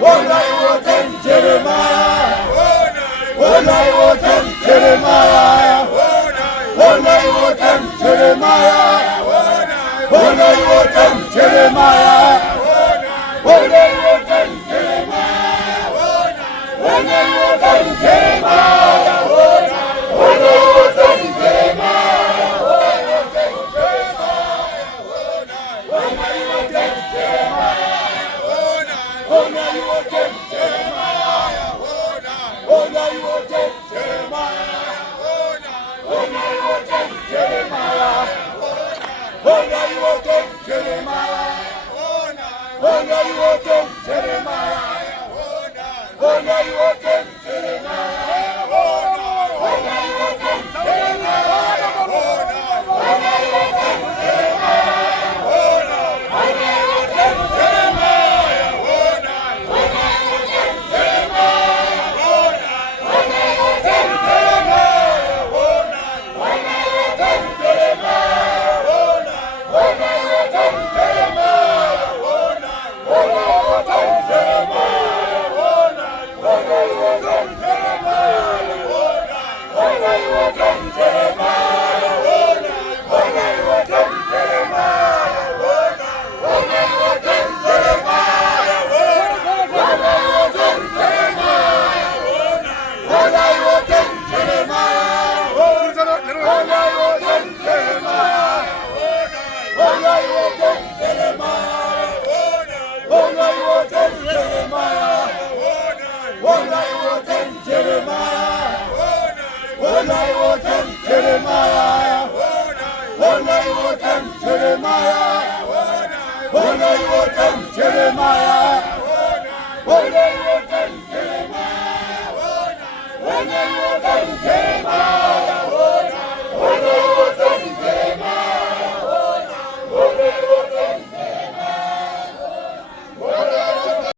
Onai woten Jeremiah. Onai woten Jeremiah. Onai woten Jeremiah. Onai woten Jeremiah. Onai woten Jeremiah. Onai woten Jeremiah. Onai woten Jeremiah. Onai woten Jeremiah. Onai woten Jeremiah. Onai woten Jeremiah. Onai woten Jeremiah. Onai woten Jeremiah. Onai woten Jeremiah. Onai woten Jeremiah. Onai woten Jeremiah.